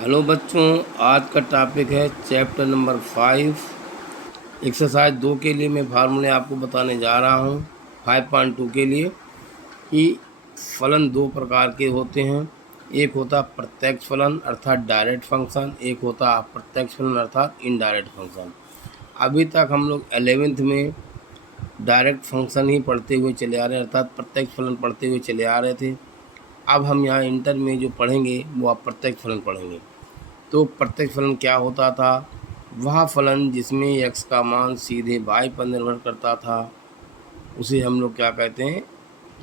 Hello बच्चों, आज का टॉपिक है चैप्टर नंबर 5 एक्सरसाइज 2 के लिए मैं फार्मूले आपको बताने जा रहा हूँ 5.2 के लिए कि फलन दो प्रकार के होते हैं। एक होता प्रत्यक्ष फलन अर्थात डायरेक्ट फंक्शन, एक होता अप्रत्यक्ष फलन अर्थात इनडायरेक्ट फंक्शन। अभी तक हम लोग 11th में डायरेक्ट फंक्शन ही पढ़ते हुए चले आ रहे हैं अर्थात प्रत्यक्ष फलन पढ़ते हुए चले आ रहे थे। अब हम यहाँ इंटर में जो पढ़ेंगे वो अप्रत्यक्ष फलन पढ़ेंगे। तो प्रत्यक्ष फलन क्या होता था? वह फलन जिसमें x का मान सीधे y पर निर्भर करता था उसे हम लोग क्या कहते हैं?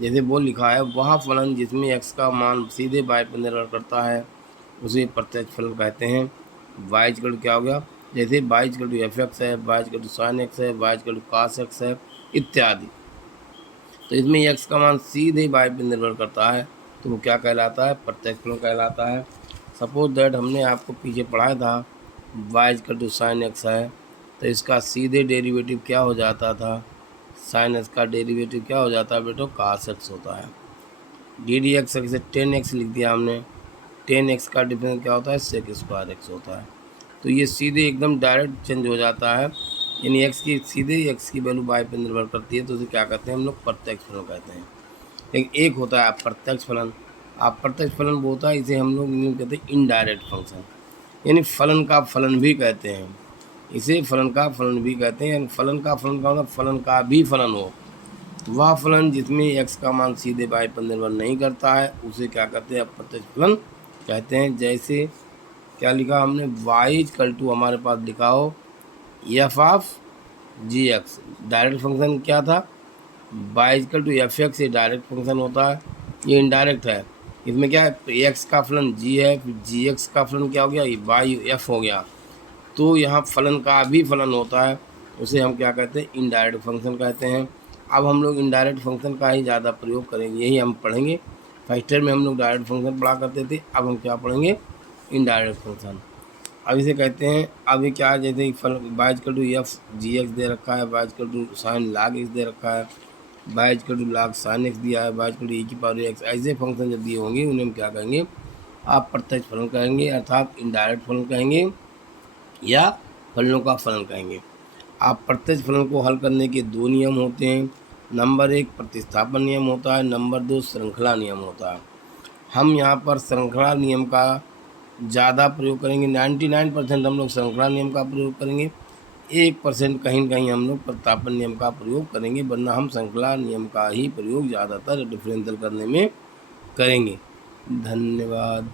जैसे वो लिखा है, वह फलन जिसमें x का मान सीधे y पर निर्भर करता है उसे प्रत्यक्ष फलन कहते हैं। y क्या हो गया? जैसे y एफ एक्स है, y साइन एक्स है, y cos x है इत्यादि। तो इसमें x का मान सीधे y पर निर्भर करता है तो वो क्या कहलाता है? प्रत्यक्ष फलन कहलाता है। सपोज दैट हमने आपको पीछे पढ़ाया था y साइन एक्स है तो इसका सीधे डेरिवेटिव क्या हो जाता था? साइन एक्स का डेरिवेटिव क्या हो जाता है बेटो? cos x होता है। डी डी एक्स से 10x लिख दिया हमने, 10x का डिफरेंस क्या होता है? सेक स्क्वायर x होता है। तो ये सीधे एकदम डायरेक्ट चेंज हो जाता है, यानी x की वैल्यू y पर निर्भर करती है तो उसे क्या कहते हैं हम लोग? प्रत्यक्ष फलन कहते हैं। एक होता है अप्रत्यक्ष फलन। अप्रत्यक्ष फलन वो होता है, इसे हम लोग कहते हैं इनडायरेक्ट फंक्शन, यानी फलन का फलन भी कहते हैं। इसे फलन का फलन भी कहते हैं। यानी फलन का फलन का मतलब फलन का भी फलन हो। वह फलन जिसमें x का मान सीधे y पर निर्भर नहीं करता है उसे क्या कहते हैं? अप्रत्यक्ष फलन कहते हैं। जैसे क्या लिखा हमने? y हमारे पास लिखा हो F of G X, direct function क्या था? y एफ एक्स ये डायरेक्ट फंक्शन होता है, ये इनडायरेक्ट है। इसमें क्या है? x का फलन g है, फिर जी एक्स का फलन क्या हो गया? ये वाई एफ हो गया। तो यहाँ फलन का भी फलन होता है, उसे हम क्या कहते हैं? इनडायरेक्ट फंक्शन कहते हैं। अब हम लोग इनडायरेक्ट फंक्शन का ही ज़्यादा प्रयोग करेंगे, यही हम पढ़ेंगे। फर्स्ट ईयर में हम लोग डायरेक्ट फंक्शन पढ़ा करते थे, अब हम क्या पढ़ेंगे? Indirect function. अब इसे कहते हैं, अभी क्या है? जैसे y एफ जी एक्स दे रखा है, y साइन लाग एक्स दे रखा है, y लाग साइन एक्स दिया है, y e की पावर एक्स, ऐसे फंक्शन जब दिए होंगे उन्हें हम क्या कहेंगे? आप प्रत्यक्ष फलन कहेंगे अर्थात इनडायरेक्ट फलन कहेंगे या फलनों का फलन कहेंगे। आप प्रत्यक्ष फलन को हल करने के दो नियम होते हैं। नंबर 1 प्रतिस्थापन नियम होता है, नंबर 2 श्रृंखला नियम होता है। हम यहाँ पर श्रृंखला नियम का ज़्यादा प्रयोग करेंगे, 99% हम लोग श्रृंखला नियम का प्रयोग करेंगे, 1% कहीं न कहीं हम लोग प्रतिस्थापन नियम का प्रयोग करेंगे, वरना हम श्रृंखला नियम का ही प्रयोग ज़्यादातर डिफरेंशियल करने में करेंगे। धन्यवाद।